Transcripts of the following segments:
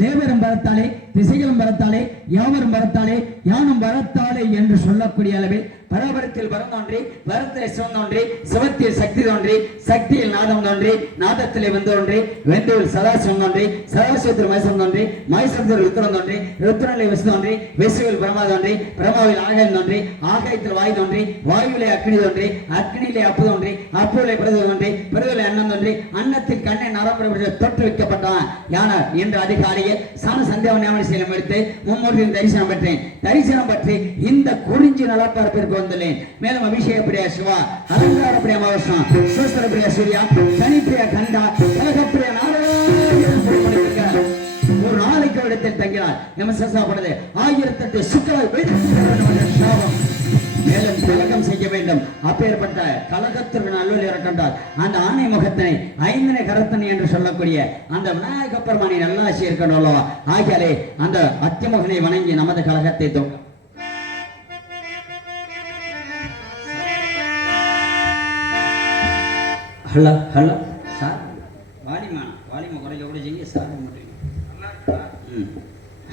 தேவரும் வரத்தாலே, திசைகளும் வரத்தாலே, யாவரும் வரத்தாலே, யானும் வரத்தாலே என்று சொல்லக்கூடிய அளவில் பராபரத்தில் வரம் தோன்றி, வரத்திலே சிவம் தோன்றி, சிவத்தில் சக்தி தோன்றி, சக்தியில் நாதம் தோன்றி, நாதத்திலே வந்து தோன்றி, வெந்துவில் சதாசிவம் தோன்றி, சதாசிவத்தில் மகேசம் தோன்றி, மகேசத்தில் ருத்ரன் தோன்றி, ருத்ரனிலே விசு தோன்றி, விசுவில் பிரமா தோன்றி, பிரமாவில் ஆகாயம் தோன்றி, ஆகாயத்தில் வாயு தோன்றி, வாயுவிலே அக்னி தோன்றி, அக்னியிலே அப்பு தோன்றி, அப்புவிலே பிரது தோன்றி, பிரதுவிலே அன்னம் தோன்றி, அன்னத்தில் கண்ணை நரம்பு தொற்று வைக்கப்பட்டான் யானை என்று அதிகாலையே சாண சந்தியாவ ஞாபகம் எடுத்து மும்மூர்த்தியின் தரிசனம் பெற்றேன். தரிசனம் பற்றி இந்த குறிஞ்சி நலப்பரப்பிற்கு வந்துள்ளேன். மேலும் அபிஷேக பிரியா சிவா, அலங்கார பிரியா மகேஷம், சோஸ்திர பிரியா சூர்யா, கனிப்பிரியா கண்டா, கலகப்பிரியா ஒரு நாளைக்கு இடத்தில் தங்கினார். எமசப்படுது 1008 சுக்களை சாபம் மேலும் கலகம் செய்ய வேண்டும். அப்பேற்பட்ட கலகத்திற்கு நல்லூர் இறக்கின்றார். அந்த ஆணை முகத்தினை 5 கரத்தனை என்று சொல்லக்கூடிய அந்த விநாயக பெருமானை நல்லாசி இருக்கணும். ஆகியாலே அந்த அத்திமுகனை வணங்கி நமது கலகத்தை தோங்க. ஹலோ ஹலோ சார், வாலிமா வாலிமா குறைக்க கூட செய்ய சார்.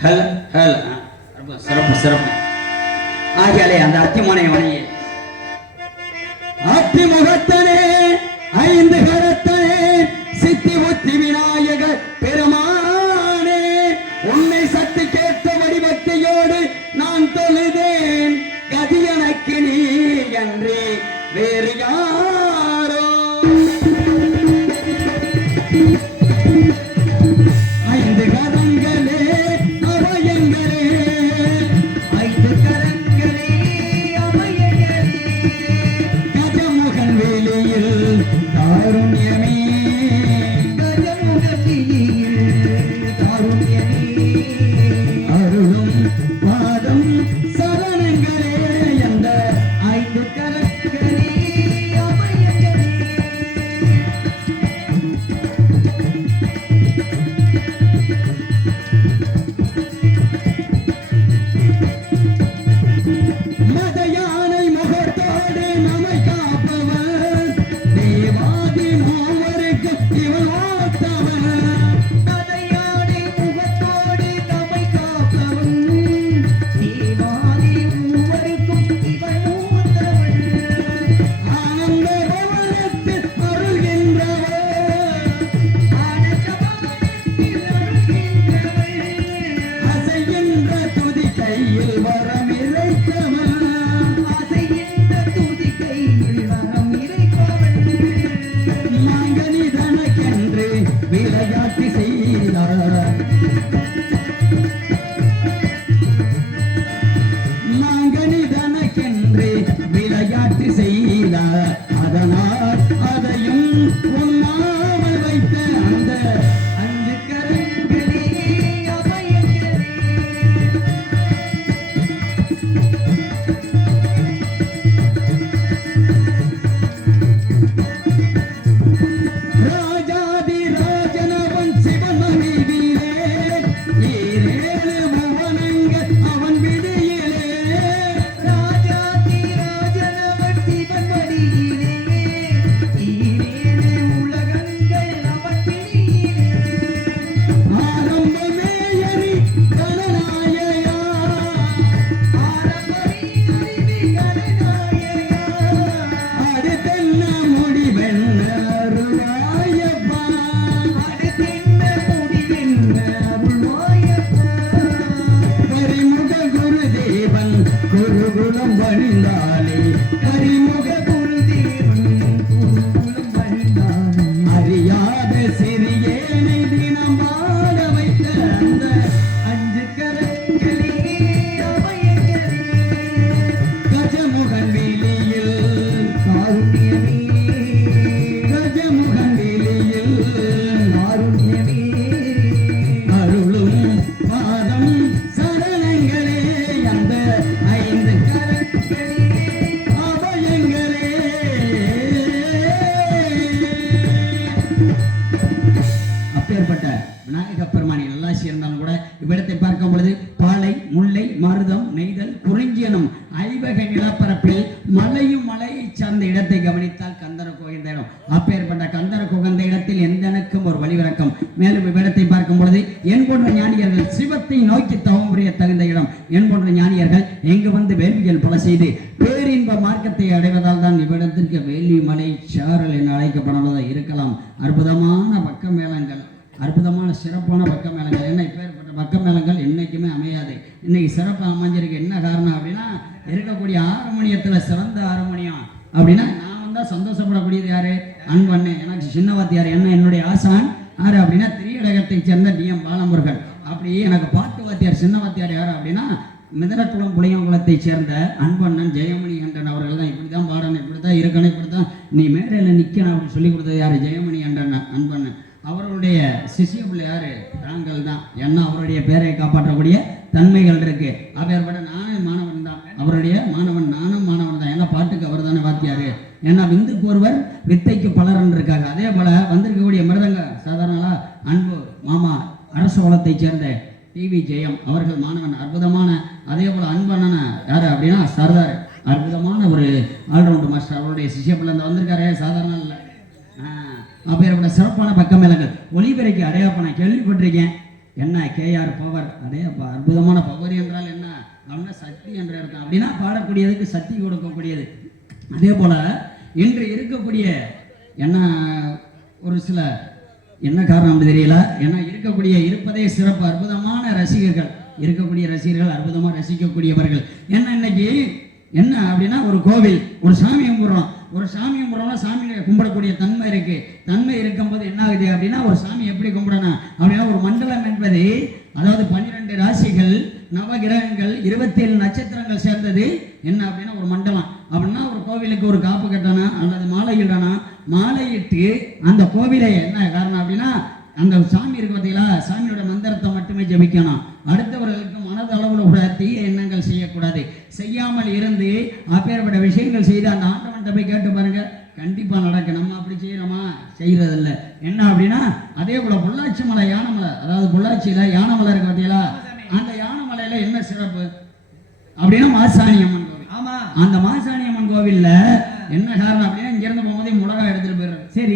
ஹலோ ஹலோ ரொம்ப சிறப்பு சிறப்பு. ஆகியாலே அந்த அத்திமுகனை வணங்கி அத்திமுகத்தனே 5 கரத்தனே சித்தி புத்தி விநாயகர் பெருமானே, உன்னை சக்தி கேட்ட வடிவத்தையோடு நான் தொழுதேன். கதி எனக்கு நீ என்று வேறு யாரோ. 5 கரங்களே அவையங்களே, 5 கரங்களே அவையங்களே, கஜமுகன் வேலையில் தாருண்யமே, கஜமுகன் வேலையில் தாருண்யமே, அருளும் பாதம் சரணங்களே என்ற 5 கரங்களே அவையங்களே. மதையானை முகத்தோடு நம்மை காப்பவன், தேவாதி மூவருக்கு இவன் ஓத்தவன். மதையானை முகத்தோடு நம்மை காப்பவன், தேவாதி மூவருக்கும் இவன் ஓத்தவன். ஆனந்த பவனத்தில் அருள்கின்றவன், ஆனந்த பவனத்தில் அருள்கின்றவன். அசைகின்ற துதி கையில் வரம் இறைத்தவன், அசைகின்ற துதி கையில் வரம் இறைத்தவன். மாங்கனி தனக்கென்று விளையாட்டு செய்தார், மாங்கனி தனக்கென்று விளையாட்டு செய்தார். அதனால் அதையும் உண்ணாமல் வைத்த அந்த 5 கரங்களே அவையங்களே. ராஜாதி ராஜனவன் சிவன் மனைவியிலே, ஈரேழு புவனங்கள் அவன் விடியிலே. ராஜாதி ராஜனவன் சிவன் மடியிலே, ஈரேழு உலகங்கள் அவன் விடியிலே. ஆரம்பமே எரி கணநாயகா, ஆரம்பமே அறிவி கணநாயகா, அடுத்தென்ன முடிவென்ன அருள்வாயப்பா, அடுத்தென்ன முடிவென்ன அருள்வாயப்பா. கரிமுக குருதேவன் குருகுலம் பணிந்தாலே, கரிமுக குருதேவன் குருகுலம் பணிந்தாலே, அறியாத சிறியேனை தினம் பாட வைத்த அந்த 5 கரங்களே அவையங்களே. கஜமுகன் வேலையில் காருண்யமே, கஜமுகன் வேலையில் காருண்யமே, அருளும் பாதம் சரணங்களே அந்த 5 கரங்களே அவையங்களே. அப்பேற்பட்ட விநாயக பெருமானை நல்லாசி இருந்தாலும் கூட இவ்விடத்தை பார்க்கும் பொழுது பாலை, முல்லை, மருதம், நெய்தல், குறிஞ்சி எனும் 5 நிலப்பரப்பில் மலையும் மலையை சார்ந்த இடத்தை கவனித்தால் கந்தர குகைந்த இடம். அப்பேற்பட்ட கந்தர குகந்த இடத்தில் எந்தனுக்கும் ஒரு வழிவிறக்கம். மேலும் இவ்விடத்தை பார்க்கும் பொழுது என் போன்ற ஞானியர் ஞானியர்கள் சிவத்தை நோக்கி தவம் புரிய தகுந்த இடம் என்போன்ற ஞானியர்கள் எங்கு வந்து வேள்விகள் பல செய்து பேரின்ப மார்க்கத்தை அடைவதால் தான் இவ்விடத்திற்கு வேள்வி மலை சாரல் என அழைக்கப்படுவதாக இருக்கலாம். அற்புதமான பக்க மேளங்கள், அற்புதமான சிறப்பான பக்க மேளங்கள். என்ன இப்பேற்பட்ட பக்க மேளங்கள் என்னைக்குமே அமையாது. இன்னைக்கு சிறப்பாக அமைஞ்சிருக்கு. என்ன காரணம் அப்படின்னா, இருக்கக்கூடிய ஹார்மோனியத்துல சிறந்த ஹார்மோனியம் அப்படின்னா நான் வந்தா சந்தோஷப்படக்கூடியது யாரு? அன்பண்ணே. எனக்கு சின்னவாத்தியார் என்ன என்னுடைய ஆசான் யாரு அப்படின்னா திரியடகத்தை சேர்ந்த டிஎம் பாலமுருகன். அப்படி எனக்கு பாட்டு வாத்தியார் சின்னவாத்தியார் யாரு அப்படின்னா மிதனக்குளம் புளியங்குளத்தை சேர்ந்த அன்பண்ணன் ஜெயமணி கண்டன் அவர்கள் தான். இப்படிதான் பாடணும், இப்படித்தான் இருக்கணும், இப்படித்தான் நீ மேடையில் நிற்கணும் அப்படின்னு சொல்லி கொடுத்தது யாரு? ஜெயமணி கண்டன் அன்பண்ணன். அவர்களுடைய சிசிய பிள்ளை யாரு? தாங்கள் தான். ஏன்னா அவருடைய பேரை காப்பாற்றக்கூடிய தன்மைகள் இருக்கு. அப்பேற்பட்ட நானும் மாணவன் தான், அவருடைய மாணவன், நானும் மாணவன் தான். ஏன்னா பாட்டுக்கு அவர் தானே வாத்தியாரு. ஏன்னா விந்துக்கு ஒருவர் வித்தைக்கு பலர் இருக்காங்க. அதே போல வந்திருக்கக்கூடிய மிருதங்க சாதாரண அன்பு மாமா அரச குலத்தை சேர்ந்த டிவி ஜெயம் அவர்கள் மாணவன், அற்புதமான. அதே போல அன்பண்ணன யாரு அப்படின்னா சர்தார், அற்புதமான ஒரு ஆல்ரவுண்ட் மாஸ்டர். அவருடைய சிசிய பிள்ளை வந்திருக்காரு, சாதாரண இல்லை. அப்பேற்பட்ட சிறப்பான பக்க மேளங்கள் ஒளிபெருக்கி அடையாப்ப நான் கேள்விப்பட்டிருக்கேன். என்ன கேஆர் பவர், அடையாப்பா அற்புதமான பவர் என்றால் என்ன அப்படின்னா சக்தி என்ற அர்த்தம். அப்படின்னா பாடக்கூடியதுக்கு சக்தி கொடுக்கக்கூடியது. அதே போல இன்று இருக்கக்கூடிய என்ன ஒரு சில என்ன காரணம் தெரியல, ஏன்னா இருப்பதே சிறப்பு. அற்புதமான ரசிகர்கள் இருக்கக்கூடிய ரசிகர்கள், அற்புதமாக ரசிக்கக்கூடியவர்கள். என்ன இன்னைக்கு என்ன அப்படின்னா ஒரு கோவில் ஒரு சாமியை கும்பிடுறோம். ஒரு சாமியை கும்பிடுறோம்னா சாமியை கும்பிடக்கூடிய தன்மை இருக்கு. தன்மை இருக்கும்போது என்ன ஆகுது அப்படின்னா ஒரு சாமி எப்படி கும்பிடணும் அப்படின்னா ஒரு மண்டலம் என்பது அதாவது 12 ராசிகள், நவகிரகங்கள், 27 நட்சத்திரங்கள் சேர்ந்தது என்ன அப்படின்னா ஒரு மண்டலம். அப்படின்னா ஒரு கோவிலுக்கு ஒரு காப்பு கட்டணும் அல்லது மாலையிடணும். மாலையிட்டு அந்த கோவிலை என்ன காரணம் அப்படின்னா அந்த சாமி இருக்கு பார்த்தீங்களா, சாமியோட மந்திரத்தை மட்டுமே ஜபிக்கணும். அடுத்தவர்களுக்கு மனது அளவில் கூட தீய எண்ணங்கள் செய்யக்கூடாது. செய்யாமல் இருந்து அப்பேற்பட்ட விஷயங்கள் செய்து அந்த ஆண்டவன்கிட்ட போய் கேட்டு பாருங்க, கண்டிப்பா நடக்கும். நம்ம அப்படி செய்யறோமா? செய்யறதில்ல. என்ன அப்படின்னா அதே போல பொள்ளாச்சி மலை, யானைமலை, அதாவது பொள்ளாச்சியில யானைமலை இருக்கு பார்த்தீங்களா, அந்த யானைமலையில என்ன சிறப்பு அப்படின்னா மாசாணி அம்மன் கோவில். ஆமா, அந்த மாசாணி அம்மன் கோவில்ல என்ன காரணம் அப்படின்னா இங்கிருந்து போகும்போதே மிளகாய் எடுத்துட்டு போயிடுறது, சரி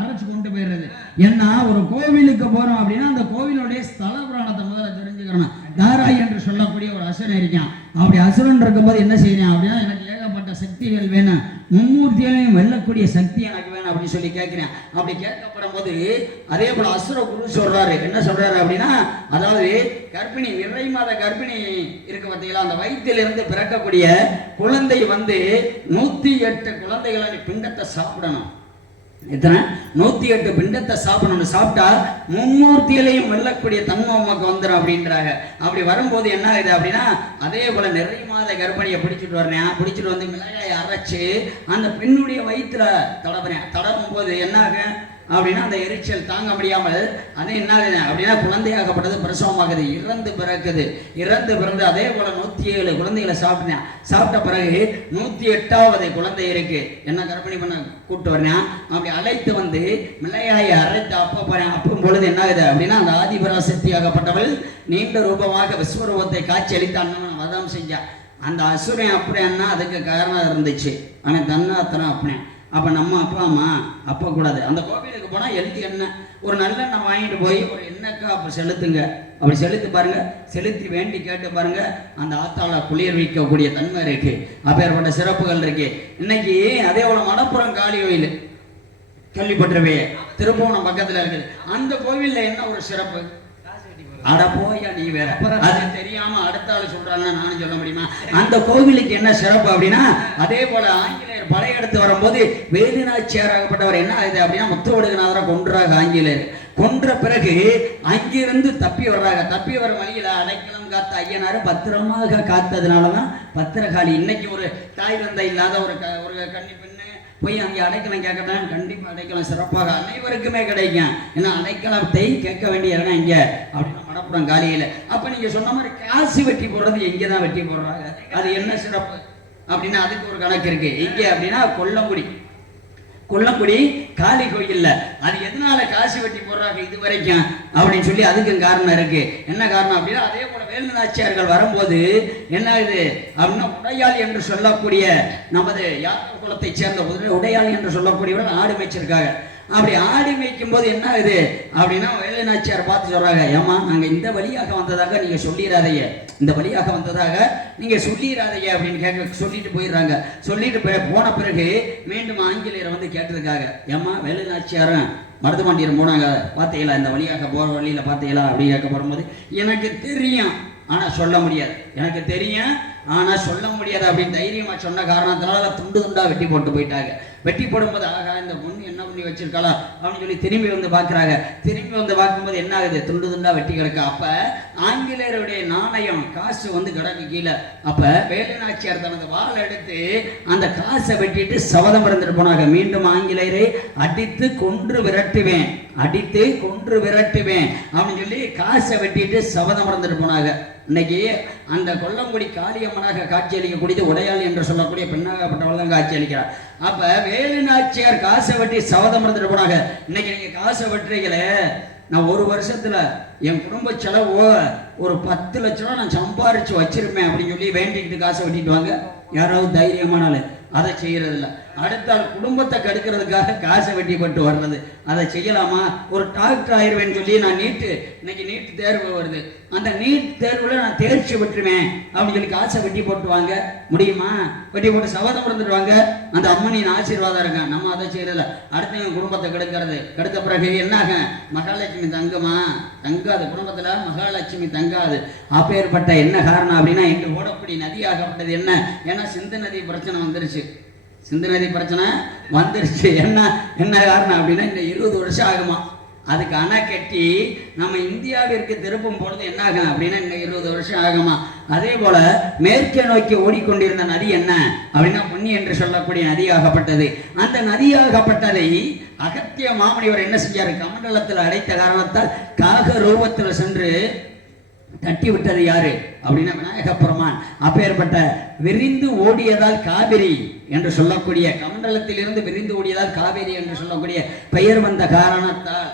அரைச்சு கொண்டு போயிடுறது. ஏன்னா ஒரு கோவிலுக்கு போறோம் அப்படின்னா அந்த கோவிலுடைய ஸ்தல புராணத்தை முதல்ல தெரிஞ்சுக்கிறோம். தாராய் என்று சொல்லக்கூடிய ஒரு அசுரன் இருக்கான். அப்படி அசுரன் இருக்கும்போது என்ன செய்யறேன் அப்படின்னா எனக்கு ஏகப்பட்ட சக்திகள் வேணும், மும்மூர்த்திகளையும் வெல்லக்கூடிய சக்தி எனக்கு வேணும் அப்படின்னு சொல்லி கேட்கிறேன். அப்படி கேட்கப்படும் போது அதே போல அசுர குரு சொல்றாரு. என்ன சொல்றாரு அப்படின்னா அதாவது கர்ப்பிணி, நிறை மாத கர்ப்பிணி இருக்கு பார்த்தீங்களா, அந்த வயிற்றிலிருந்து பிறக்கக்கூடிய குழந்தை வந்து 108 குழந்தைகளை பிண்டத்தை சாப்பிடணும். எத்தனை? 108 பிண்டத்தை சாப்பிடணும். சாப்பிட்டா மும்மூர்த்திகளையும் வெல்லக்கூடிய தன்மை உமக்கு வந்துடும் அப்படின்றாங்க. அப்படி வரும்போது என்ன ஆகுது அப்படின்னா அதே போல நிறை மாத கர்ப்பிணியை பிடிச்சிட்டு வரேன். பிடிச்சிட்டு வந்து மிளகாயை அரைச்சு அந்த பெண்ணுடைய வயிற்றுல தடவுறேன். தடவும் போது என்ன ஆகும் அப்படின்னா அந்த எரிச்சல் தாங்க முடியாமல் அது என்ன ஆகுது அப்படின்னா குழந்தையாகப்பட்டது பிரசவமாகுது, இறந்து பிறக்குது. இறந்து பிறந்து அதே போல 107 குழந்தைகளை சாப்பிட்டேன். சாப்பிட்ட பிறகு 108வது குழந்தை இருக்கு. என்ன கர்ப்பிணி பண்ண கூப்பிட்டு வரேன். அப்படி அழைத்து வந்து மிளகாயை அரைத்து அப்ப போறேன். அப்பவும் பொழுது என்ன ஆகுது அப்படின்னா அந்த ஆதிபராசக்தி ஆகப்பட்டவள் நீண்ட ரூபமாக விஸ்வரூபத்தை காட்சி அளித்து அண்ணன் வதம் செஞ்சா. அந்த அசுரன் அப்படின்னா அதுக்கு காரணம் இருந்துச்சு. ஆனால் தன்னாத்தனம் அப்படின். அப்போ நம்ம அப்பா அம்மா அப்போ கூடாது. அந்த கோவிலுக்கு போனால் எழுதி எண்ணெய் ஒரு நல்லெண்ணெய் வாங்கிட்டு போய் ஒரு எண்ணெய்க்கா அப்போ செலுத்துங்க. அப்படி செலுத்தி பாருங்க, செலுத்தி வேண்டி கேட்டு பாருங்க, அந்த ஆத்தாள குளிர் வைக்கக்கூடிய தன்மை இருக்கு. அப்பேற்பட்ட சிறப்புகள் இருக்கு. இன்னைக்கு அதே போல மணப்புறம் காளி கோயில் கேள்விப்பட்டிருவே, திருப்போணம் பக்கத்துல இருக்குது. அந்த கோவில்ல என்ன ஒரு சிறப்பு? அட போயா நீ வேற, அது தெரியாம அடுத்த ஆள் சொல்றாங்க நானும் சொல்ல முடியுமா? அந்த கோவிலுக்கு என்ன சிறப்பு அப்படின்னா அதே போல ஆங்கிலேயர் படையெடுத்து வரும்போது வேலுநாச்சியாராகப்பட்டவர் என்ன ஆகுது அப்படின்னா முத்துவடுகநாதரை கொன்றாங்க. ஆங்கிலேயர் கொன்ற பிறகு அங்கிருந்து தப்பி வர்றாங்க. தப்பி வர வழியில அடைக்கலம் காத்த ஐயனாரு பத்திரமாக காத்ததுனாலதான் பத்திரகாளி. இன்னைக்கு ஒரு தாய் தந்தை இல்லாத ஒரு கன்னி பெண்ணு போய் அங்கே அடைக்கலம் கேட்கலாம், கண்டிப்பாக அடைக்கலம் சிறப்பாக அனைவருக்குமே கிடைக்கும். ஏன்னா அடைக்கலத்தை கேட்க வேண்டிய இடம் இங்கே அப்படின்னா மடப்புறம் காலியில். அப்போ நீங்கள் சொன்ன மாதிரி காசு வெட்டி போடுறது எங்கே தான் வெட்டி போடுறாங்க, அது என்ன சிறப்பு அப்படின்னா அதுக்கு ஒரு கணக்கு இருக்கு. எங்கே அப்படின்னா கொல்லங்குடி காளி கோயில்ல. அது எதனால காசு வெட்டி போடுறாங்க இது வரைக்கும் அப்படின்னு சொல்லி அதுக்கும் காரணம் இருக்கு. என்ன காரணம் அப்படின்னா அதே போல வேலுநாச்சியார்கள் வரும்போது என்ன இது அப்படின்னா உடையாள் என்று சொல்லக்கூடிய நமது யாதவ குலத்தை சேர்ந்த உடையாள் என்று சொல்லக்கூடியவர்கள் ஆடு மேய்ச்சிருக்காங்க. அப்படி ஆடி மேய்க்கும் போது என்ன ஆகுது அப்படின்னா வேலு நாச்சியார் பார்த்து சொல்றாங்க, ஏமா நாங்க இந்த வழியாக வந்ததாக நீங்க சொல்லிடாதைய, இந்த வழியாக வந்ததாக நீங்க சொல்லிடாதைய அப்படின்னு சொல்லிட்டு போயிடுறாங்க. சொல்லிட்டு போன பிறகு மீண்டும் ஆங்கிலேயரை வந்து கேட்டதுக்காக, ஏமா வேலு நாச்சியாரும் மருதுபாண்டியர் போனாங்க பார்த்தீங்களா, இந்த வழியாக போற வழியில பார்த்தீங்களா அப்படின்னு கேட்க போகும்போது, எனக்கு தெரியும் ஆனா சொல்ல முடியாது, எனக்கு தெரியும் ஆனா சொல்ல முடியாது அப்படின்னு தைரியமா சொன்ன காரணத்தினால துண்டு துண்டா வெட்டி போட்டு போயிட்டாங்க. வெட்டி போடும்போது ஆகா இந்த பொண்ணு என்ன பண்ணி வச்சிருக்காளா அப்படின்னு சொல்லி திரும்பி வந்து பாக்குறாங்க. திரும்பி வந்து பார்க்கும்போது என்ன ஆகுது, துண்டு துண்டா வெட்டி கிடக்கு. அப்ப ஆங்கிலேயருடைய நாணயம் காசு வந்து கிடக்கு கீழே. அப்ப வேலு நாச்சியார் தனது வாழை எடுத்து அந்த காசை வெட்டிட்டு சபதம் இருந்துட்டு போனாங்க, மீண்டும் ஆங்கிலேயரை அடித்து கொன்று விரட்டுவேன், அடித்து கொன்று விரட்டுவேன் அப்படின்னு சொல்லி காசை வெட்டிட்டு சபதம் இருந்துட்டு போனாங்க. இன்னைக்கு அந்த கொல்லங்குடி காளியம்மனாக காட்சியளிக்கக்கூடியது உடையாள் என்று சொல்லக்கூடிய பெண்ணாகப்பட்டவள் தான் காட்சியளிக்கிறார். அப்ப வேலு நாச்சியார் காசை வெட்டி சபதம் இருந்துட்டு போனாங்க. இன்னைக்கு நீங்க காசை வெட்டுறீங்களே, நான் ஒரு வருஷத்துல என் குடும்ப செலவு ஒரு 10 லட்ச ரூபா நான் சம்பாரிச்சு வச்சிருப்பேன் அப்படின்னு சொல்லி வேண்டிக்கிட்டு காசை வெட்டிட்டு வாங்க. யாராவது தைரியமானாலும் அதை செய்யறது இல்லை. அடுத்த குடும்பத்தை கெடுக்கிறதுக்காக காசை வெட்டி பட்டு வர்றது, அதை செய்யலாமா? ஒரு டாக்டர் ஆயிடுவேன்னு சொல்லி நான் இன்னைக்கு நீட் தேர்வு வருது, அந்த நீட் தேர்வுல நான் தேர்ச்சி பெற்றுவேன் அப்படின்னு சொல்லி காசை வெட்டி போட்டு வாங்க முடியுமா? வெட்டி போட்டு சபதம் இருந்துருவாங்க. அந்த அம்மனின் ஆசீர்வாதம் இருக்க நம்ம அதை செய்யறதில்ல. அடுத்த குடும்பத்தை கெடுக்கிறது. கெடுத்த பிறகு என்னாக, மகாலட்சுமி தங்குமா? தங்காது. குடும்பத்துல மகாலட்சுமி தங்காது. அப்பேற்பட்ட என்ன காரணம் அப்படின்னா, இன்று ஓடப்படி நதியாகப்பட்டது என்ன? ஏன்னா சிந்து நதி பிரச்சனை வந்துருச்சு. சிந்து நதி பிரச்சனை வந்துருச்சு. என்ன காரணம் அப்படின்னா, இந்த 20 வருஷம் ஆகுமா அதுக்கு அணை கட்டி நம்ம இந்தியாவிற்கு திருப்பும் பொழுது என்ன ஆகும் அப்படின்னா, இந்த 20 வருஷம் ஆகுமா. அதே போல மேற்கே நோக்கி ஓடிக்கொண்டிருந்த நதி என்ன அப்படின்னா, பொன்னி என்று சொல்லக்கூடிய நதியாகப்பட்டது. அந்த நதியாகப்பட்டதை அகத்திய மாமுனிவர் என்ன செஞ்சாரு, கமண்டலத்தில் அடைத்த காரணத்தால் காக ரூபத்தில் சென்று தட்டி விட்டது யாரு அப்படின்னா விநாயக பெருமான். அப்பேற்பட்ட விரிந்து ஓடியதால் காவிரி என்று சொல்லக்கூடிய, கமண்டலத்தில் இருந்து விரிந்து ஓடியதால் காவிரி என்று சொல்லக்கூடிய பெயர் வந்த காரணத்தால்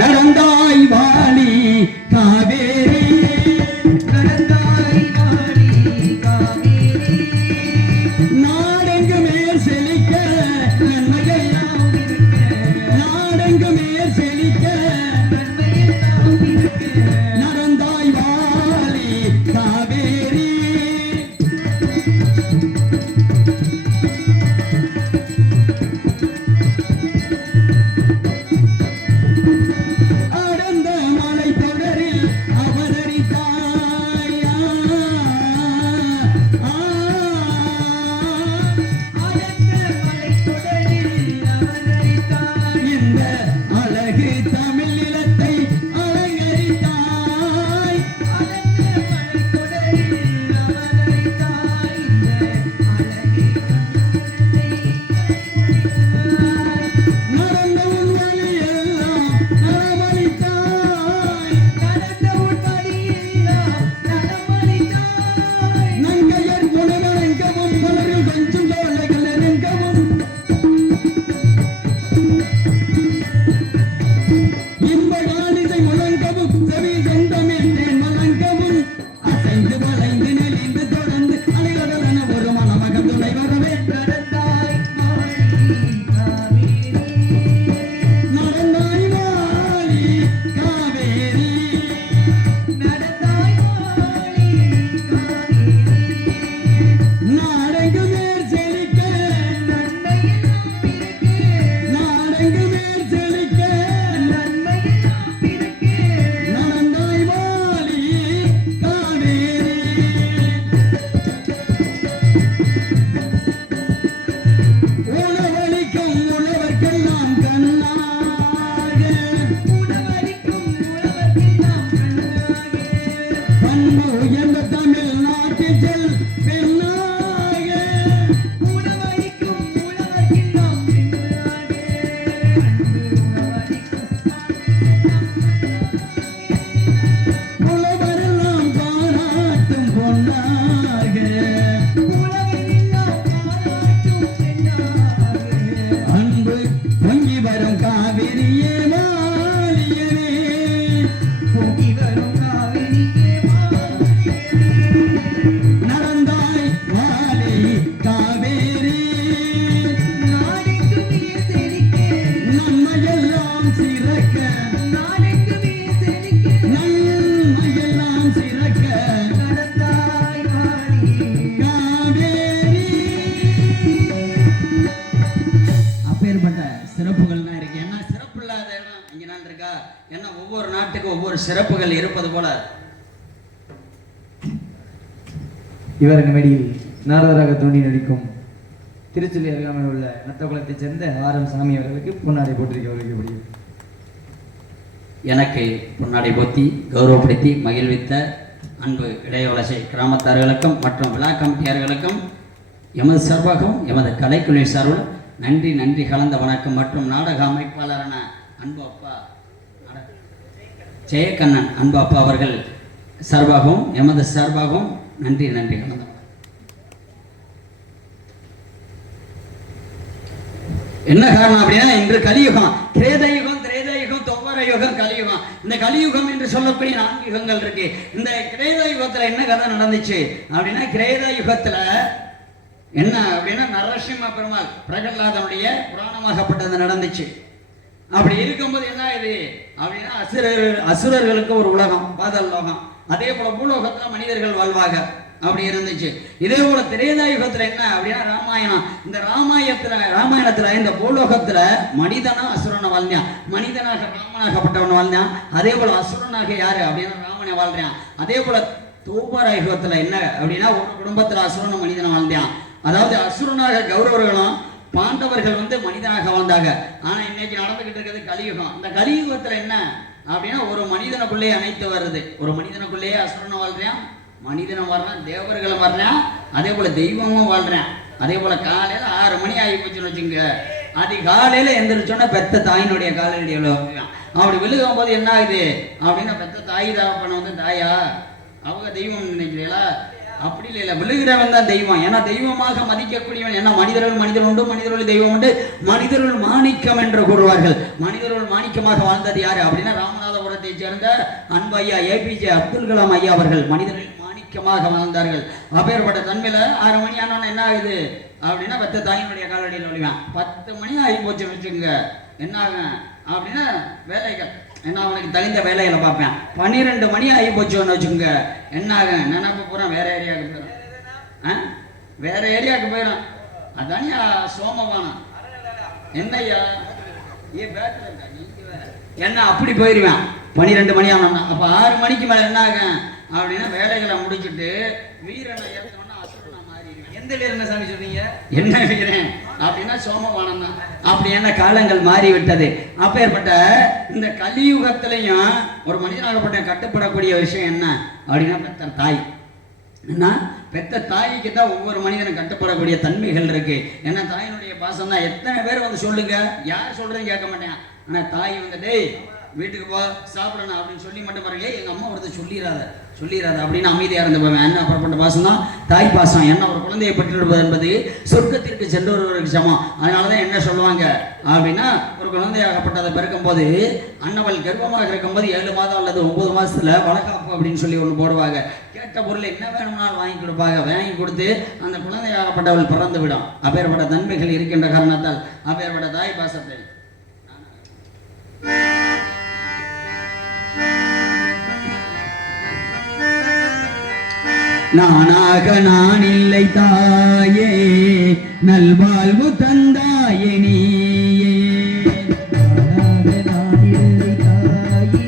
நடந்தாய் வாலி காவேரி, நடந்தாய் வாலி காவேரி, நாடெங்குமே செழிக்க நன்மையெல்லாம் இருக்க, நாடெங்குமே செழிக்க நன்மையெல்லாம் இருக்க, நடந்தாய் வாலி காவேரி. அடர்ந்த மலை தொடரில் அவ அருள் சிறப்புகள் இருப்பது போல இவர் மேடையில் நாரதராக தோண்டி நடிக்கும் திருச்செல்வி அருகாமையில் உள்ள நத்தகுளத்தைச் சேர்ந்த ஆரம் சாமி அவர்களுக்கு பொன்னாடை போட்டிருக்க முடியும். எனக்கு பொன்னாடை போத்தி கௌரவப்படுத்தி மகிழ்வித்த அன்பு இடையவலசை கிராமத்தார்களுக்கும் மற்றும் விழா கமிட்டியார்களுக்கும் எமது சார்பாகவும் எமது கலைக்குழு சார்பில் நன்றி நன்றி கலந்த வணக்கம் மற்றும் நாடக அமைப்பாளரான அன்பு அப்பா ஜெயக்கண்ணன் அன்பு அப்பா அவர்கள் சார்பாகவும் எமது சார்பாகவும் நன்றி நன்றி கலந்த என்ன காரணம் அப்படின்னா இன்று கலியுகம் திரேதயுகம் திரேதயுகம் தொவ்வர யுகம் கலியுகம். இந்த கலியுகம் என்று சொல்லக்கூடிய 4 யுகங்கள் இருக்கு. இந்த கிரேத யுகத்துல என்ன கதை நடந்துச்சு அப்படின்னா கிரேத யுகத்துல என்ன அப்படின்னா நரசிம்ம பெருமாள் பிரகலாதனுடைய புராணமாகப்பட்டது நடந்துச்சு. அப்படி இருக்கும்போது என்ன ஆகுது அப்படின்னா அசுரர்களுக்கு ஒரு உலகம் பாதல் லோகம், அதே போல பூலோகத்துல மனிதர்கள் வாழ்வாங்க அப்படி இருந்துச்சு. இதே போல திரேதாயுகத்துல என்ன அப்படின்னா ராமாயணம். இந்த ராமாயணத்துல இந்த பூலோகத்துல மனிதனா அசுரனை வாழ்ந்தான், மனிதனாக ராமனாகப்பட்டவன் வாழ்ந்தான். அதே போல அசுரனாக யாரு அப்படின்னா ராமனை வாழ்றான். அதே போல தூபாராயுகத்துல என்ன அப்படின்னா ஒரு குடும்பத்துல அசுரனும் மனிதனை வாழ்ந்தான். அதாவது அசுரனாக கௌரவர்களும் பாண்டவர்கள் மனிதனாக வாழ்ந்தாங்க. ஆனா இன்னைக்கு நடந்துகிட்டு இருக்கிறது கலியுகம். இந்த கலியுகத்துல என்ன அப்படின்னா ஒரு மனிதனுக்குள்ளேயே அனைத்து வருது. ஒரு மனிதனுக்குள்ளேயே அசுரனை வாழ்றான், மனிதனும் வர்றான், தேவர்களும் வர்றான், அதே போல தெய்வமும் வாழ்றான். அதே போல காலையில 6 மணி ஆகி போச்சுன்னு வச்சுங்க, அதிகாலையில எந்திரிச்சோன்னா பெத்த தாயினுடைய காலடியில் அப்படி விழுகும் போது என்ன ஆகுது அப்படின்னா பெத்த தாய் தாப்பன தாயா அவங்க தெய்வம் நினைக்கிறீங்களா? அப்படி இல்லை, விழுகிறவன் தான் தெய்வம். ஏன்னா தெய்வமாக மதிக்கக்கூடியவன். ஏன்னா மனிதர்கள் உண்டு, மனிதர்கள் தெய்வம் உண்டு, மனிதர்கள் மாணிக்கம் என்று கூறுவார்கள். மனிதர்கள் மாணிக்கமாக வாழ்ந்தது யாரு அப்படின்னா ராமநாதபுரத்தை சேர்ந்த அன்பு ஐயா ஏபிஜே அப்துல் கலாம் ஐயா அவர்கள் மனிதர்கள் மாணிக்கமாக வாழ்ந்தார்கள். அப்பேற்பட்ட தன்மையில 6 மணி ஆனோன்னு என்ன ஆகுது அப்படின்னா பெத்த தாயினுடைய காலடியில் ஒழிவான். 10 மணி ஆகி போச்சு வச்சுங்க, என்ன ஆகும் அப்படின்னா வேலைகள் என்ன அவனுக்கு தகுந்த வேலைகளை பார்ப்பேன். 12 மணி ஆகி போச்சோன்னு வச்சுக்கோங்க, என்ன ஆகும் நினைப்பு பூரா வேற ஏரியாவுக்கு போயிடும், வேற ஏரியாவுக்கு போயிடும். அதானியா சோமவானம் என்னையா என்ன அப்படி போயிடுவேன். 12 மணி ஆனோம்னா அப்ப 6 மணிக்கு மேல என்ன ஆகும் அப்படின்னா வேலைகளை முடிச்சுட்டு வீரனை ஏற்றோம்னா அசுரனா மாறிடுவேன். எந்த வீரனை சாமி சொன்னீங்க? என்ன வீரன் அப்படின்னா சோமவானம் தான். அப்படி என்ன காலங்கள் மாறிவிட்டது. அப்பேற்பட்ட இந்த கலியுகத்திலையும் ஒரு மனிதனாகப்பட்ட கட்டுப்படக்கூடிய விஷயம் என்ன அப்படின்னா பெத்த தாய். என்ன பெத்த தாய்க்கு தான் ஒவ்வொரு மனிதனும் கட்டுப்படக்கூடிய தன்மைகள் இருக்கு. ஏன்னா தாயினுடைய பாசம் தான். எத்தனை பேர் சொல்லுங்க, யார் சொல்றதுன்னு கேட்க மாட்டேன். ஆனா தாய் டேய் வீட்டுக்கு போ சாப்பிடணும் அப்படின்னு சொல்லி மட்டும் பாருங்க, எங்க அம்மா ஒருத்தர் சொல்லிடாத அப்படின்னு அமைதியா இருந்து போவேன். என்ன அப்புறப்பட்ட பாசம் தான் தாய் பாசம். என்ன ஒரு குழந்தையை பெற்றெடுப்பது என்பது சொர்க்கத்திற்கு சென்றவர்களுக்கு சமம். அதனாலதான் என்ன சொல்லுவாங்க அப்படின்னா ஒரு குழந்தையாகப்பட்டதை பிறக்கும் போது அன்னவள் கர்ப்பமாக இருக்கும்போது 7 மாதம் அல்லது 9 மாசத்துல வளக்காப்பு அப்படின்னு சொல்லி ஒண்ணு போடுவாங்க. கேட்ட பொருள் என்ன வேணும்னாலும் வாங்கி கொடுப்பாங்க. வாங்கி கொடுத்து அந்த குழந்தையாகப்பட்டவள் பிறந்து விடும். அப்பேற்பட்ட தன்மைகள் இருக்கின்ற காரணத்தால் அப்பேற்பட்ட தாய் பாசத்தை நானாக நான் இல்லை தாயே, நல்வாழ்வு தந்தாயே நீயே. நானாக நான் இல்லை தாயே,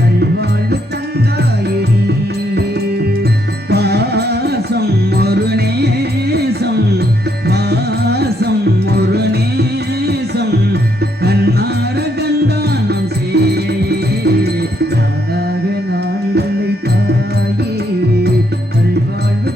நல்வாழ்வு தந்தாயே நீயே. பாசம் ஒரு நேசம், பாசம் ஒரு நேசம், கண்ணார கண்டானம் செய்யே. நானாக நான் இல்லை தாயே, நல்வாழ்வு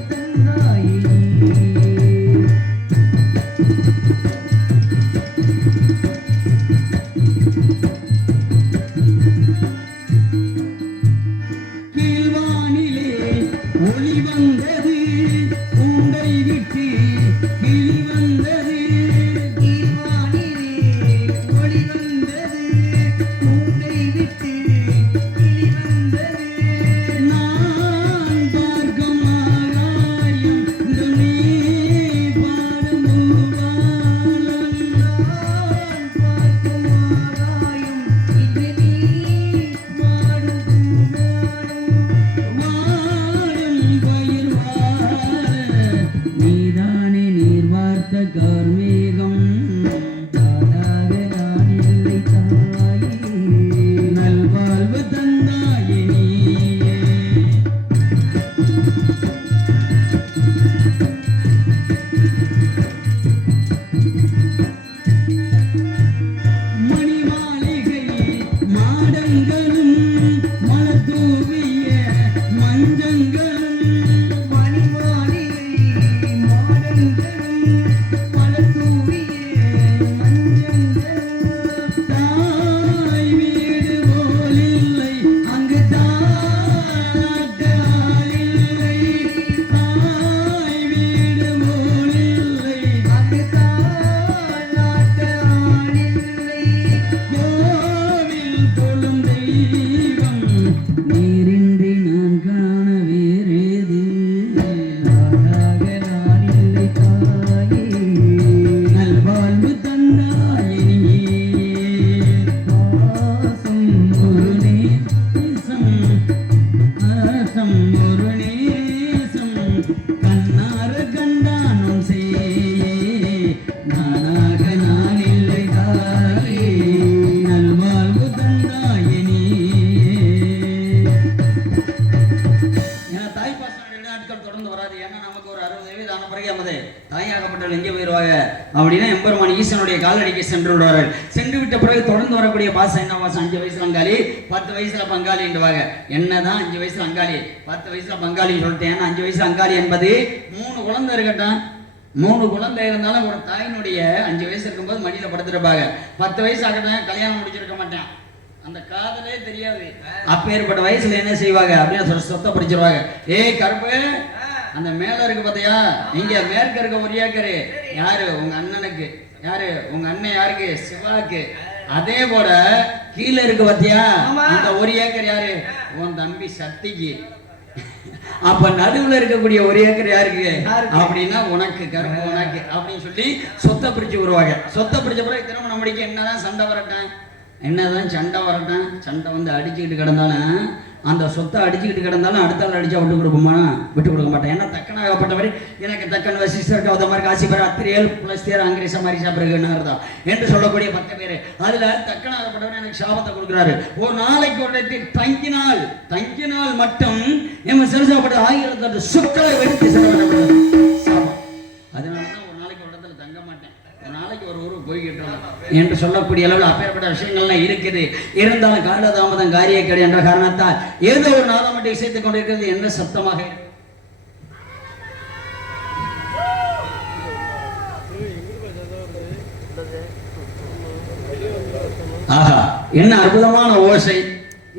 தந்த அப்படின்னா எம்பெருமான் ஈசனுடைய காலடிக்கு சென்று விடுவார்கள். சென்று விட்ட பிறகு தொடர்ந்து வரக்கூடிய பாசம் என்ன பாசம்? 5 வயசுல அங்காளி, 10 வயசுல பங்காளி என்றுவாங்க. என்னதான் 5 வயசுல அங்காளி 10 வயசுல பங்காளி சொல்லிட்டேன். 5 வயசுல அங்காளி என்பது 3 குழந்தை இருக்கட்டும். 3 குழந்தை இருந்தாலும் ஒரு தாயினுடைய 5 வயசு இருக்கும்போது மடியில படுத்துருப்பாங்க. 10 வயசு ஆகட்டும், கல்யாணம் முடிச்சிருக்க மாட்டேன், அந்த காதலே தெரியாது. அப்பேற்பட்ட வயசுல என்ன செய்வாங்க அப்படின்னு சொத்தை பிடிச்சிருவாங்க. ஏய் கருப்பு, அந்த மேல இருக்கு பார்த்தியா, இங்க மேற்க இருக்க ஒரு ஏக்கரு யாரு? உங்க அண்ணனுக்கு. யாரு? உங்க அண்ணன் யாருக்கு? சிவாக்கு. அதே போல கீழே இருக்கு பார்த்தியா, அந்த 1 ஏக்கர் யாரு? உன் தம்பி சக்திக்கு. அப்ப நடுவுல இருக்கக்கூடிய 1 ஏக்கர் யாருக்கு அப்படின்னா உனக்கு, கருப்பு உனக்கு அப்படின்னு சொல்லி சொத்தை பிரிச்சு வருவாங்க. சொத்தை பிரிச்ச பிறகு திரும்ப நம்மளுக்கு என்னதான் சண்டை வரட்டும், என்னதான் சண்டை வரட்டும், சண்டை வந்து அடிச்சுக்கிட்டு கிடந்தாலும், அந்த சொத்தை அடிச்சுக்கிட்டு கிடந்தாலும் அடுத்த ஆள் அடிச்சா விட்டு கொடுப்போமா? விட்டு கொடுக்க மாட்டேன். ஏன்னா தக்கனாகப்பட்டவர் எனக்கு தக்கன் வசிஷ்டர் கௌதமர் காசிபர் அத்திரியல் புலஸ்தியர் அங்கிரேச மாரிசா பிறகுதான் என்று சொல்லக்கூடிய 10 பேர். அதுல தக்கனாகப்பட்டவர் எனக்கு சாபத்தை கொடுக்குறாரு. ஒரு நாளைக்கு ஒரு இடத்தில் தங்கினால் மட்டும் நம்ம சிறசாப்பட்ட 1008 சொற்களை வெடித்து செலவிடப்படுது சாபம். அதனாலதான் ஒரு நாளைக்கு ஒரு இடத்துல தங்க மாட்டேன், ஒரு நாளைக்கு ஒரு ஊருக்கு போய்கிட்டோம் என்று சொல்லக்கூடிய அளவில் அப்பேற்பட்ட விஷயங்கள்லாம் இருக்குது. இருந்தாலும் காலதாமதம் காரியக்கடை என்ற காரணத்தால் ஏதோ ஒரு நாதம் மட்டும் இசைத்துக் கொண்டிருக்கிறது. என்ன சத்தமாக? ஆஹா, என்ன அற்புதமான ஓசை!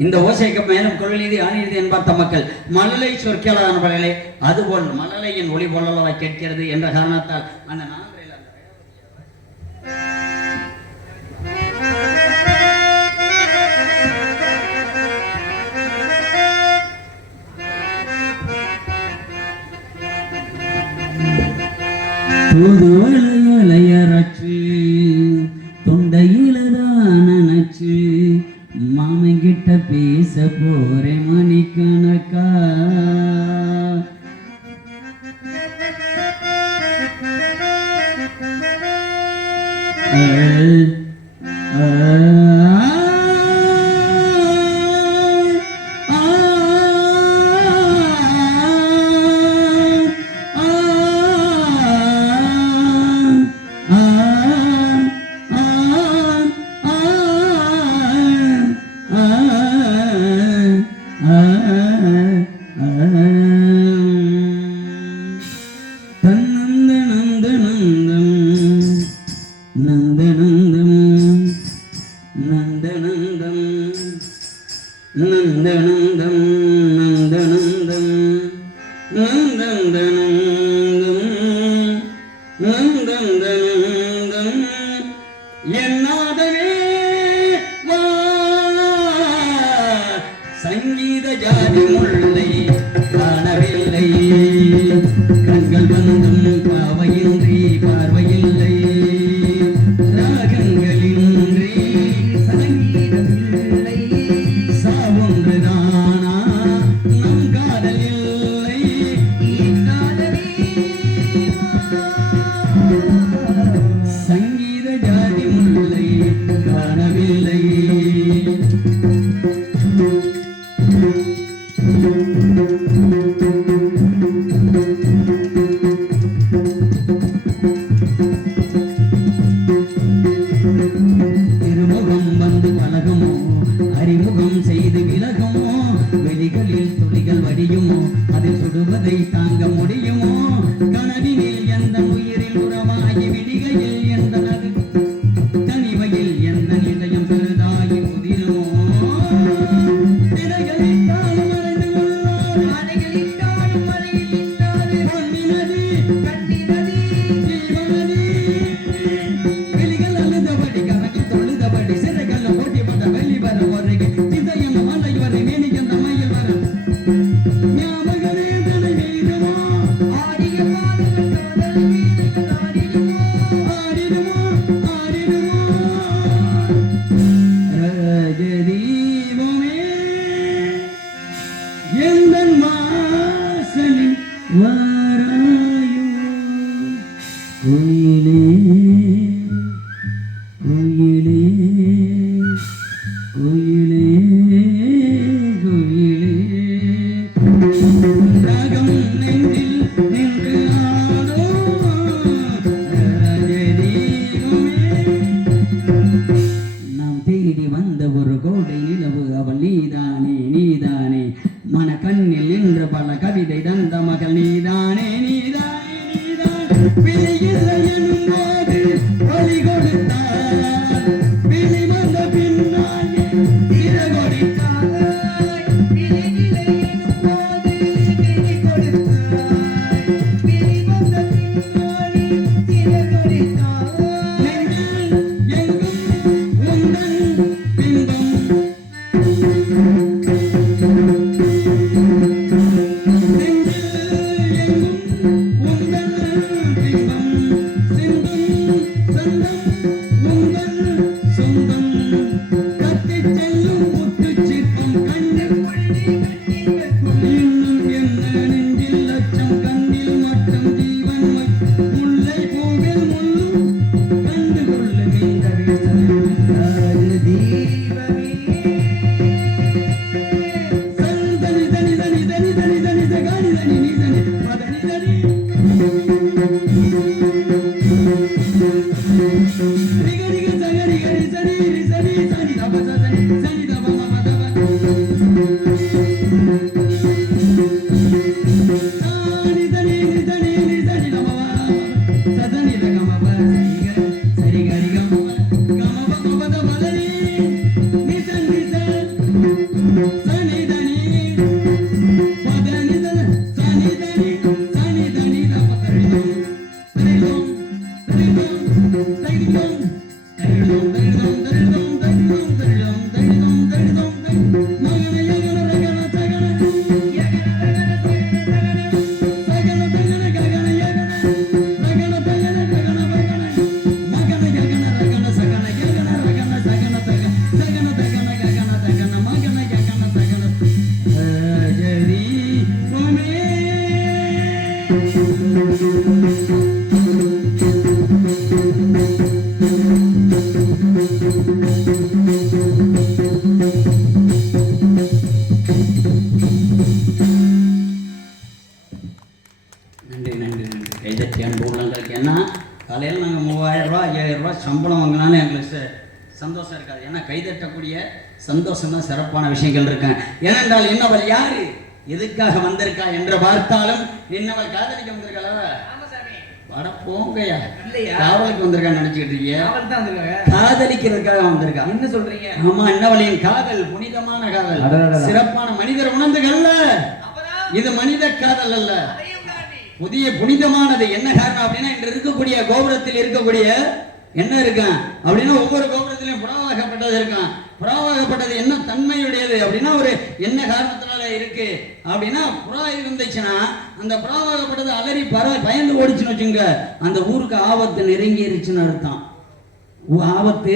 இந்த ஓசைக்கு மேலும் கொள்ளைநீதி ஆணிநீதி என்பார்த்த மக்கள் மழலை சொற்களானவர்களே, அதுபோல் மழலையின் ஒளி போலவாய் கேட்கிறது என்ற காரணத்தால் அந்த புதுவளையலையரச்சு தொண்டையிலதான் நினைச்சு மாமங்கிட்ட பேச போறே மணிக்கணக்கா. சங்கீத ஜாதி முல்லை காணவில்லை, கண்கள் வந்தும் பாவையின்றி பார்வையில்லை, ராகங்களின்றி சங்கீதமில்லை, சாவொன்றுதானா நம் காதல் இல்லை, சங்கீத ஜாதி முல்லை காணவில்லை. திருமுகம் வந்து பழகுமோ, அறிமுகம் செய்து விலகுமோ, வெளிகளில் துளிகள் வடியுமோ, அதில் சுடுவதை தாங்க முடியுமோ, கனவினில் எந்த உயிரில் உறவாகி விழிகையில் எந்த நது தனிமையில் எந்த நிலையம் பெருதாகி முதிருமோ, திரைகளிட்டாலும் மறைந்துள்ளார் மறையில் இல்லாது பொன்னினது கண்டினது ஜீவனது, வெளிகள் அழுதபடி கரகி தொழுதபடி சிறைகள் ஓட்டிப்பட்ட வெளி வர ஒருகி திசையம் மலை வரை மேனிக்கந்த மயில் வர ஞாபகமே தலை மீதுமோ, ஆடிய பாதங்கள் காதல் மீது ஆடிடுமோ, ஆடிடுமோ ஆடிடுமோ. ரஜதீபமே எந்தன் வாசலில் வாராயோ, கோயிலே கோயிலே கோயிலே கோயிலே, ராகம் நெஞ்சில் நின்று ஆடோ, ராஜதீபமே எனும் போது வழி கொடுத்தார் விழி வந்த பின்னாலே சிறகொடித்தார் விழி எனும் போது விழி கொடுத்தார் விழி வந்த பின்னாலே சிறகொடித்தார் எங்கும் உந்தன் பிம்பம் காலையில் நாங்கள் 3000 ரூபா 5000 ரூபா சம்பளம் வாங்கினாலும் எங்களுக்கு சந்தோஷம் இருக்காது. ஏன்னா கைதட்டக்கூடிய சந்தோஷம் தான் சிறப்பான விஷயங்கள் இருக்கேன். ஏனென்றால் என்னவள் யாரு எதுக்காக வந்திருக்கா என்று பார்த்தாலும் என்னவள் காதலிக்க வந்திருக்காளா? வட போங்கயா, காவலுக்கு வந்திருக்கான்னு நினைச்சுக்கிட்டு இருக்கீங்க. காதலிக்கிறதுக்காக வந்திருக்கா. என்ன சொல்றீங்க? ஆமா, என்னவளின் காதல் புனிதமான காதல், சிறப்பான மனிதர் உணர்ந்துகள்ல. இது மனித காதல் அல்ல, புதிய புனிதமானது. என்ன காரணம் அப்படின்னா, இன்று இருக்கக்கூடிய கோபுரத்தில் இருக்கக்கூடிய என்ன இருக்கான் அப்படின்னா, ஒவ்வொரு கோபுரத்திலையும் புறாவாகப்பட்டது இருக்கான். புறாவாகப்பட்டது என்ன தன்மையுடையது அப்படின்னா, ஒரு என்ன காரணத்தினால இருக்கு அப்படின்னா, புறா இருந்துச்சுன்னா அந்த புறாவாகப்பட்டது அலறி பயந்து ஓடிச்சுன்னு வச்சுங்க, அந்த ஊருக்கு ஆபத்து நெருங்கிருச்சுன்னு அர்த்தம். ஆபத்து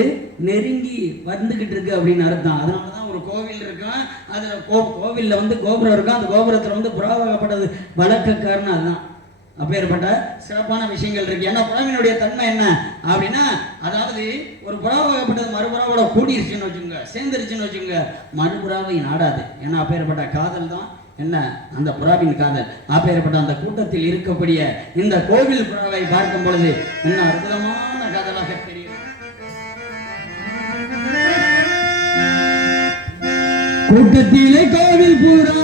நெருங்கி வந்துகிட்டு இருக்கு அப்படின்னு அர்த்தம். அதனாலதான் ஒரு கோவில் இருக்கும், அதுல கோவில்ல வந்து கோபுரம் இருக்கும், அந்த கோபுரத்துல வந்து புறாவாகப்பட்டது வளர்க்க காரணம் அதுதான். அப்பேற்பட்ட சிறப்பான விஷயங்கள் இருக்கு. ஏன்னா புறாவினுடைய தன்மை என்ன அப்படின்னா, அதாவது ஒரு புறாவாகப்பட்டது மறுபுறாவோட கூடிருச்சுன்னு வச்சுங்க, சேர்ந்துருச்சுன்னு வச்சுங்க, மறுபுறாவை நாடாது. ஏன்னா அப்பேற்பட்ட காதல் தான் என்ன அந்த புறாவின் காதல். அப்பேற்பட்ட அந்த கூட்டத்தில் இருக்கக்கூடிய இந்த கோவில் புறாவை பார்க்கும் பொழுது என்ன அற்புதமான காதலாக தெரியும். கூட்டத்திலே கோவில் புறா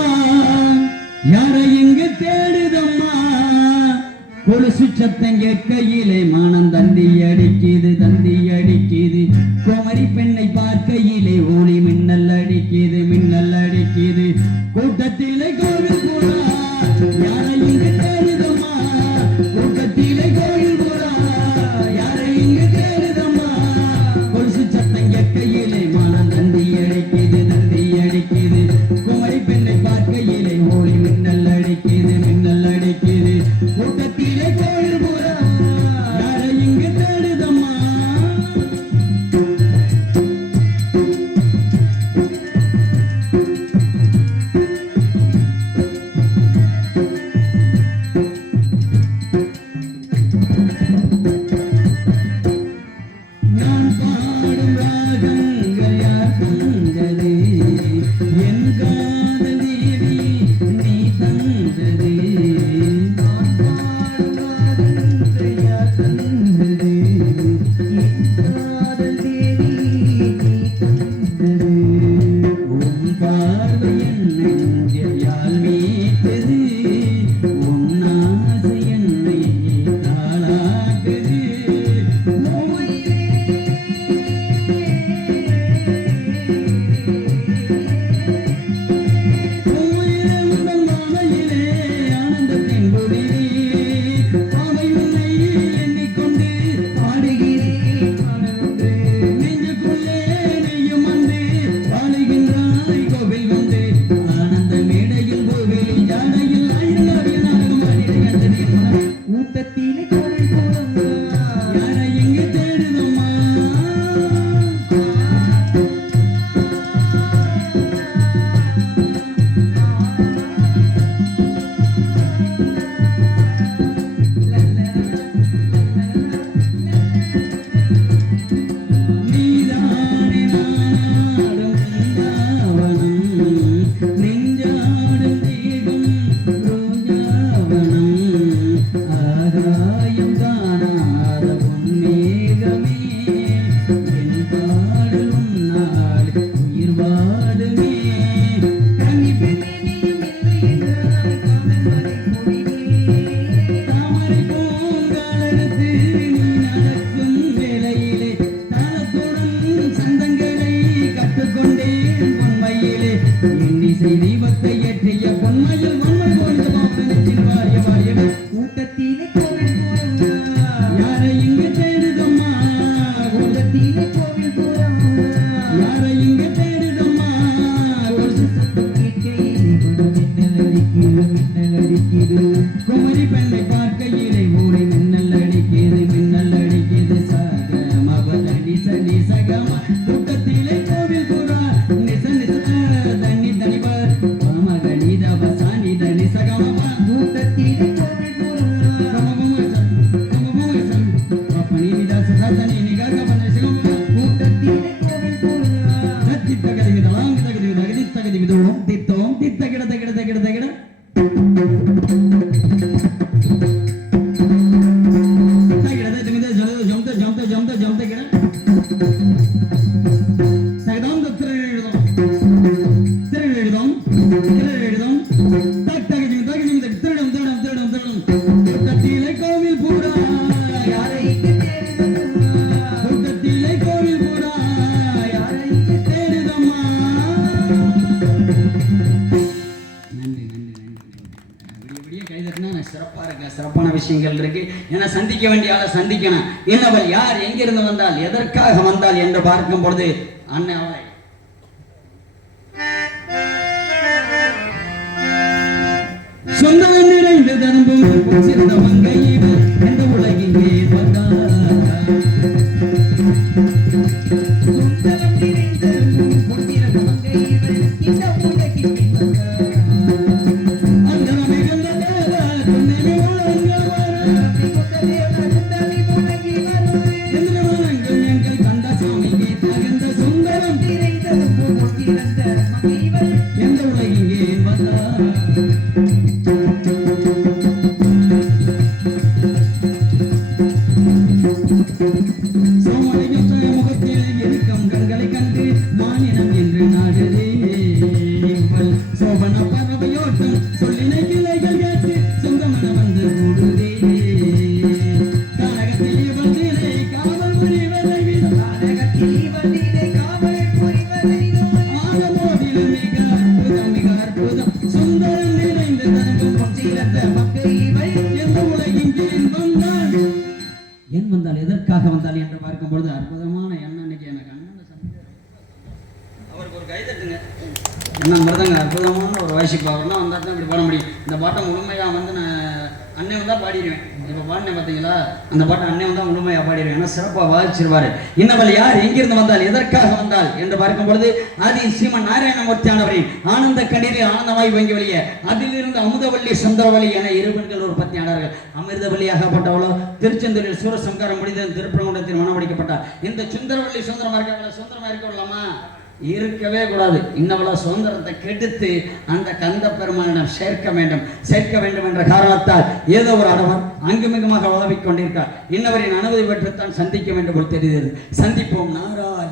யாரை இங்கு தேடுதம்மா, கொலுசு சத்தம் கேட்கையிலே மானம் தந்தி அடிக்குது. குமரி பெண்ணை பார்க்கையிலே ஒளி மின்னல் அடிக்குது. கூட்டத்திலே கோவில் புறா யாரை இங்கு தேடுதம்மா, கூட்டத்திலே கோவில் புறா யாரை இங்கு தேடுதம்மா, கொலுசு சத்தம் கேட்கையிலே மானம் தந்தி அடிக்குது. குமரி பெண்ணை பார்க்கையிலே ஒளி மின்னல் அடிக்குது. கூட்டத்திலே கோயில் புறா யாரை இங்கு தேடுதம்மா. கூட்டத்திலே கோவில் கூட யாரை இங்கு தேடுதம்மா. நன்றி நன்றி நன்றி. விடிய விடிய கைதட்டினா நான் சிறப்பா இருக்கேன். சிறப்பான விஷயங்கள் இருக்கு. ஏன்னா சந்திக்க வேண்டிய ஆளை சந்திக்கணும். இன்னவள் யார், எங்கிருந்து வந்தால், எதற்காக வந்தால் என்று பார்க்கும் பொழுது அண்ணன் அவளை சொந்தம் நிறைந்து தன்பும் சிறந்த மங்கை இவள் எந்த உலகிலே வந்தார். சொந்தம் நிறைந்த பொன்னிறந்த மங்கை இவள் இந்த உலகிலே வந்தார். அந்தரம் மிகுந்த தேவர் துணைவி வழங்கவர் எந்திரவனங்கள் எங்கள் கந்தசாமிக்கு தகுந்த சுந்தரம் நிறைந்த பொன்னிறந்த மங்கை இவள் எந்த உலகிலே வந்தார். சுந்தரம் நிறைந்த தனக்கும் சீரத்த மக்கள் எந்த உலகின் ஏன் வந்தால் எதற்காக வந்தால் என்று பார்க்கும் பொழுது அற்புதமான எண்ணம். இன்னைக்கு எனக்கு அண்ணன் அவருக்கு ஒரு கைதட்டுங்க. அண்ணன் மருதங்க அற்புதமான ஒரு வாய்ஸ் அவர்னா வந்தால் தான் இப்படி பாட முடியும். இந்த பாட்டை முழுமையாக வந்து நான் அண்ணன் வந்தால் பாடிடுவேன். இப்போ பாடினேன் பார்த்தீங்களா, அந்த பாட்டை அண்ணன் வந்தால் முழுமையாக பாடிடுவேன். ஏன்னா சிறப்பாக வாதிச்சிருவார். இன்னவள் யார், எங்கிருந்து வந்தால், எதற்காக வந்தால் என்று பார்க்கும் பொழுது ஆதி ஸ்ரீமன் நாராயணமூர்த்தியானவரின் ஆனந்த கண்ணீரில் ஆனந்தமாய் வங்கி வழிய அதிலிருந்து அமுதவள்ளி சுந்தரவள்ளி என இரு பெண்கள் ஒரு பத்தியாளர்கள். அமிர்தவள்ளியாகப்பட்டவளோ திருச்செந்தூரில் சூரசம்காரம் முடிந்த திருப்பரங்குன்றத்தில் மனமடிக்கப்பட்டார். இந்த சுந்தரவள்ளி சுந்தரமா இருக்காங்களா, சுந்தரமா இருக்க விடலாமா, இருக்கவே கூடாது. இன்னவள சுதந்திரத்தை கெடுத்து அந்த கந்த பெருமானிடம் சேர்க்க வேண்டும் என்ற காரணத்தால் ஏதோ ஒரு ஆடவர் அங்குமிகுமாக உதவிக் கொண்டிருக்கார். இன்னவரின் அனுமதி பெற்றுத்தான் சந்திக்க வேண்டும் போல் தெரிகிறது. சந்திப்போம். நாராயண